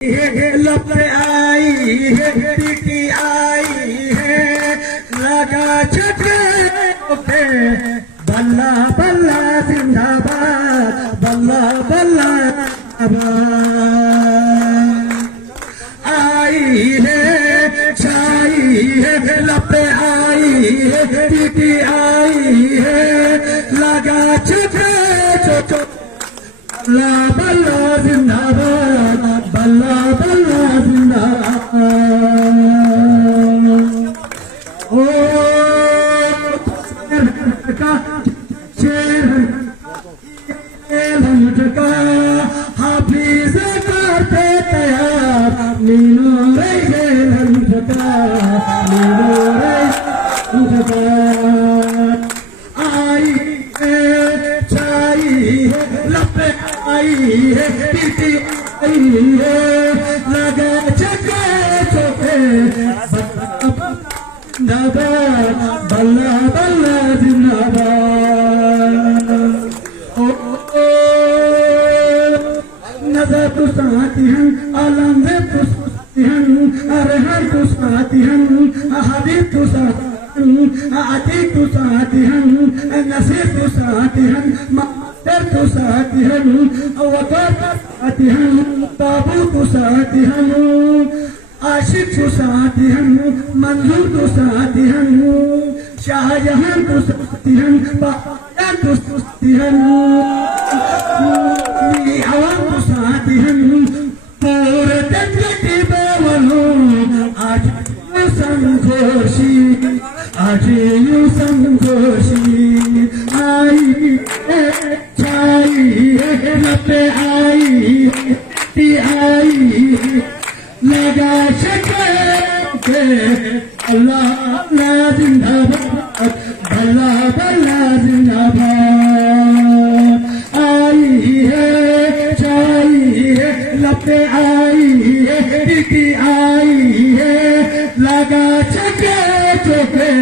लब आई है टीटी आई है लगा छठे बल्ला बल्ला जिंदाबाद बल्ला बल्ला आई है छाई है लब आई है टीटी आई है लगा छठे बल्ला बल्ला जिंदाबाद बल्ला बल्ला जिंदाबाद। ओ का हाफिज करते तैयार मीनू रे का मीनू रे आई है छाई है लपे आई है टीटी आई है लगा चके चोखे जिंदाबाद बल्ला बल्ला जिंदाबाद। नजर तो साथी हैं आलम तो साथी हैं अरहर तो साथी हैं हबीब तो साथी हैं आतिक तो साथी हैं नसीर तो साथी हैं मास्टर तो साथी हैं वकार तो साथी हैं बाबू तो साथी हैं आशिक तो साथी हैं मंजूर तो साथी हैं शाहजहां तो साथी हैं बादशाह तो साथी हैं आवाम तो साथी हैं पूरे तकलीफी बावलो आज संघोषी आज यू संघोषी आई छाई लपे आई टी आई लगा शके अल्लाह अल्लाह जिंदाबाद भला भला जिंदाबाद। आई है छाई है लपे आई है टीटी आई है लगा छके चोखे